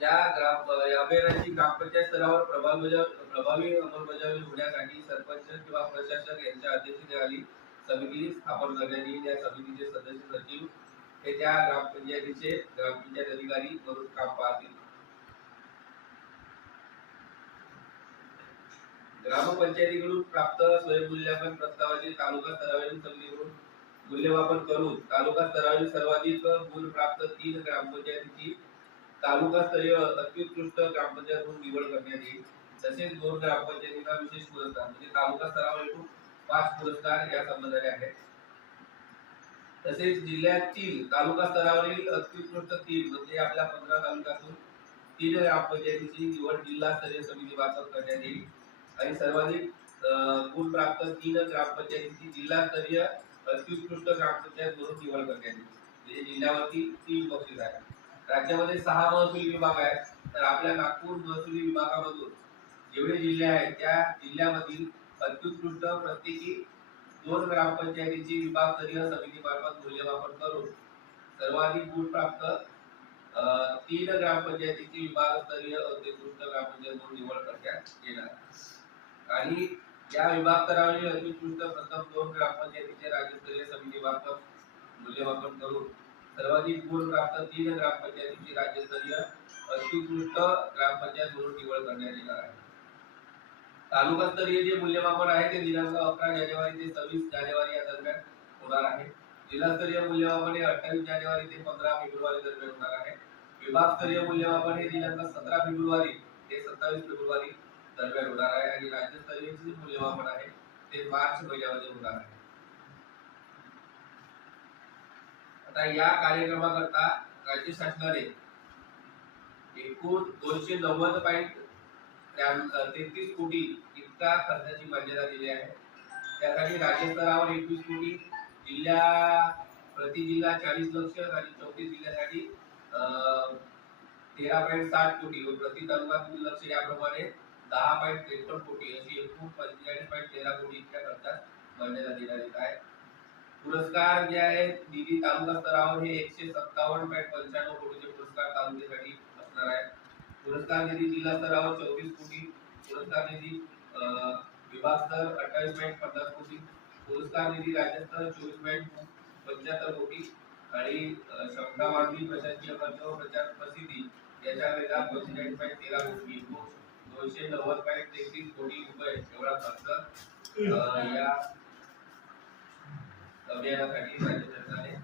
या अभियानाची ग्रामपंचायत स्तरावर प्रभावी अंमलबजावणी होण्यासाठी सरपंच किंवा प्रशासक यांच्या अध्यक्षतेखाली समिती स्थापन करण्यात येईल। या समितीचे सदस्य सचिव हे त्या ग्रामपंचायत अधिकारी म्हणून काम पाहतील। ग्रामपंचायतीकडून प्राप्त स्वयंमूल्यांकन प्रस्तावाचे तालुका स्तरावरील समितीकडून मूल्यमापन करून तालुका स्तरावरील सर्वाधिक गुण प्राप्त 3 ग्रामपंचायतीची तालुकास्तरीय अत्युत्कृष्ट ग्रामपंचायत म्हणून निवड करण्यात येईल। तसेच 2 ग्रामपंचायतींना विशेष पुरस्कार म्हणजे तालुका स्तरावर एकूण 5 पुरस्कार या संबंधाने आहेत। तसेच जिल्ह्यातील तालुका स्तरावरील अत्युत्कृष्ट 3 म्हणजे आपल्या 15 तालुक्यातून 3 ग्रामपंचायतीची निवड जिल्हास्तरीय समितीमार्फत करण्यात येईल आणि सर्वाधिक गुण प्राप्त 3 ग्रामपंचायतीची जिल्हास्तरीय अत्युत्कृष्ट ग्रामपंचायत म्हणून निवड करण्यात येईल। म्हणजे जिल्ह्यावरती 3 बक्षीस आहेत। राज्यामध्ये 6 महसुली विभाग आहेत, तर आपल्या नागपूर महसुली विभागामधून जेवढे जिल्हे आहेत त्या जिल्ह्यामधील अत्युत्कृष्ट प्रत्येकी 2 ग्रामपंचायतीची विभागस्तरीय समितीमार्फत मूल्यमापन करून सर्वाधिक गुण प्राप्त 3 ग्रामपंचायतीची विभागस्तरीय अत्युत्कृष्ट ग्रामपंचायत म्हणून निवड करण्यात येणार आणि या विभाग स्तरावरील अत्युत्कृष्ट प्रथम 2 ग्रामपंचायतीचे राज्यस्तरीय समितीमार्फत मूल्यमापन करून सर्वाधिक गुण प्राप्त 3 ग्रामपंचायतीची राज्यस्तरीय अत्युत्कृष्ट ग्रामपंचायत म्हणून निवड करण्यात येणार आहे। तालुकास्तरीय जे मूल्यमापन आहे ते दिनांक 11 जानेवारी ते 26 जानेवारी या दरम्यान होणार आहे। जिल्हास्तरीय मूल्यमापन हे 28 जानेवारी ते 15 फेब्रुवारी दरम्यान होणार आहे। विभागस्तरीय मूल्यमापन हे दिनांक 17 फेब्रुवारी ते 27 फेब्रुवारी दरम्यान होणार आहे आणि राज्यस्तरीय जे मूल्यमापन आहे ते मार्च महिन्यामध्ये होणार आहे। आता या कार्यक्रमाकरता राज्य शासनाने एकूण 290.33 कोटी इतका खर्चाची मान्यता दिली आहे। त्यासाठी राज्य स्तरावर 21 कोटी, प्रति जिल्हा 40 लक्ष आणि 34 जिल्ह्यासाठी 13.60 कोटी व प्रति तालुका 3 लक्ष याप्रमाणे 10.53 कोटी अशी एकूण 45.13 कोटी इतक्या खर्चात मान्यता देण्यात येत आहे। पुरस्कार जे आहे निधी तालुका स्तरावर हे 157.95 कोटीचे पुरस्कार तालुक्यासाठी असणार आहे। पुरस्कार निधी जिल्हा स्तरावर 24 कोटी, पुरस्कार निधी विभाग स्तर 28.50 कोटी, पुरस्कार निधी राज्य स्तर 24.75 कोटी आणि क्षमता वाढवणी, प्रशासकीय खर्च व प्रचार प्रसिद्धी याच्याकरिता 45.13 कोटी, 290.33 कोटी रुपये एवढा खर्च या अभियानासाठी राज्य सरकारने